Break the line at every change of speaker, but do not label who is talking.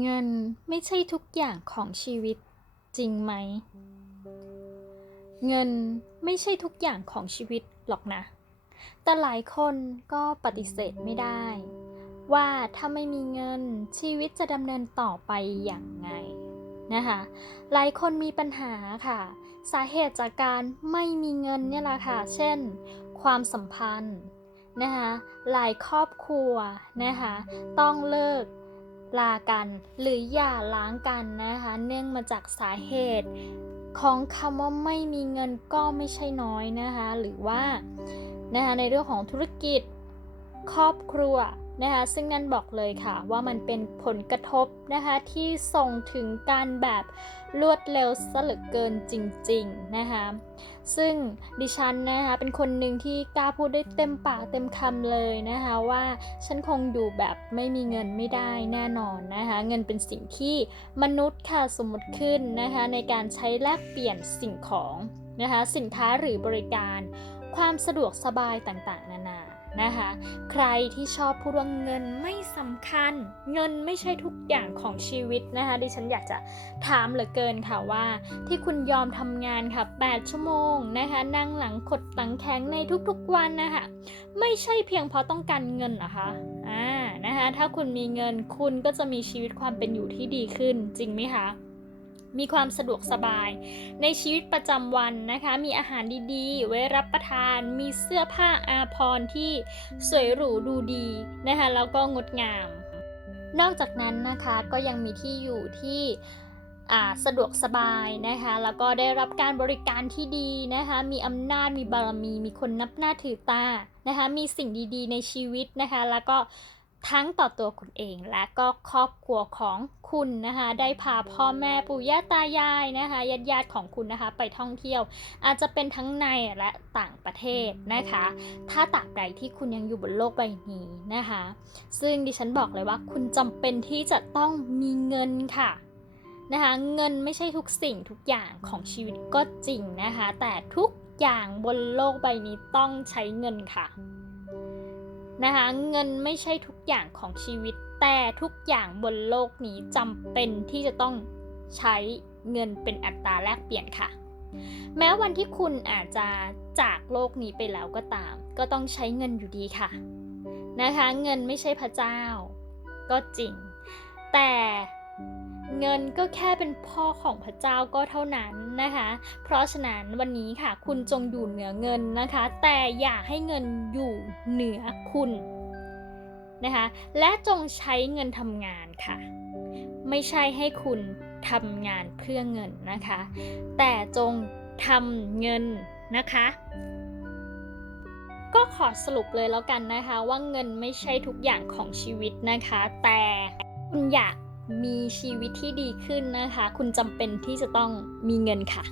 เงินไม่ใช่ทุกอย่างของชีวิตจริงไหม เงินไม่ใช่ทุกอย่างของชีวิตหรอกนะ แต่หลายคนก็ปฏิเสธไม่ได้ ว่าถ้าไม่มีเงินชีวิตจะดำเนินต่อไปอย่างไงนะคะ หลายคนมีปัญหาค่ะ สาเหตุจากการไม่มีเงินเนี่ยแหละค่ะ เช่น ความสัมพันธ์นะคะ หลายครอบครัวนะคะ ต้องเลิก ลากัน หรืออย่าล้างกันนะคะ เนื่องมาจากสาเหตุของคำว่าไม่มีเงินก็ไม่ใช่น้อยนะคะ หรือว่านะคะในเรื่องของธุรกิจ ครอบครัว นะคะซึ่งนั่นบอกเลยค่ะว่ามันเป็นผลกระทบนะคะที่ส่งถึงการแบบรวดเร็วสลือเกินจริงๆนะคะซึ่งดิฉันนะคะเป็นคนหนึ่งที่กล้าพูดได้เต็มปากเต็มคำเลยนะคะว่าฉันคงอยู่แบบไม่มีเงินไม่ได้แน่นอนนะคะเงินเป็นสิ่งที่มนุษย์ค่ะสมมติขึ้นนะคะในการใช้แลกเปลี่ยนสิ่งของนะคะสินค้าหรือบริการ ความสะดวกสบายต่างๆ นานานะคะ ใครที่ชอบพูดว่าเงินไม่สำคัญ เงินไม่ใช่ทุกอย่างของชีวิตนะคะ ดิฉันอยากจะถามเหลือเกินค่ะว่า ที่คุณยอมทำงานค่ะ 8 ชั่วโมงนะคะ นั่งหลังขดหลังแข็งในทุกๆวันนะคะ ไม่ใช่เพียงเพราะต้องการเงินเหรอคะอ่านะคะ ถ้าคุณมีเงินคุณก็จะมีชีวิตความเป็นอยู่ที่ดีขึ้นจริงไหมคะ มีความสะดวกสบาย ในชีวิตประจำวันนะคะ มีอาหารดีๆ ไว้รับประทาน มีเสื้อผ้าอาภรณ์ที่สวยหรูดูดีนะคะแล้วก็งดงาม นอกจากนั้นนะคะก็ยังมีที่อยู่ที่สะดวกสบายนะคะ แล้วก็ได้รับการบริการที่ดีนะคะ มีอำนาจ มีบารมี มีคนนับหน้าถือตานะคะ มีสิ่งดีๆ ในชีวิตนะคะ แล้วก็ ทั้งต่อตัวคุณเองและก็ครอบครัวของคุณนะคะ ได้พาพ่อแม่ปู่ย่าตายายนะคะญาติญาติๆของคุณนะคะ ไปท่องเที่ยว อาจจะเป็นทั้งในและต่างประเทศนะคะ ถ้าตราบใดที่คุณยังอยู่บนโลกใบนี้นะคะ ซึ่งดิฉันบอกเลยว่าคุณจำเป็นที่จะต้องมีเงินค่ะนะคะเงินไม่ใช่ทุกสิ่งทุกอย่างของชีวิตก็จริงนะคะ แต่ทุกอย่างบนโลกใบนี้ต้องใช้เงินค่ะ นะคะเงินไม่ใช่ทุกอย่างของชีวิต แต่ทุกอย่างบนโลกนี้จำเป็นที่จะต้องใช้เงินเป็นอัตราแลกเปลี่ยนค่ะ แม้วันที่คุณอาจจะจากโลกนี้ไปแล้วก็ตาม ก็ต้องใช้เงินอยู่ดีค่ะนะคะ เงินไม่ใช่พระเจ้า ก็จริง แต่ เงินก็แค่เป็นพ่อของพระเจ้าก็เท่านั้นนะคะ เพราะฉะนั้นวันนี้ค่ะคุณจงอยู่เหนือเงินนะคะ แต่อย่าให้เงินอยู่เหนือคุณนะคะ และจงใช้เงินทำงานค่ะ ไม่ใช่ให้คุณทำงานเพื่อเงินนะคะ แต่จงทำเงินนะคะ ก็ขอสรุปเลยแล้วกันนะคะ ว่าเงินไม่ใช่ทุกอย่างของชีวิตนะคะ แต่คุณอยาก มีชีวิตที่ดีขึ้นนะคะ คุณจำเป็นที่จะต้องมีเงินค่ะ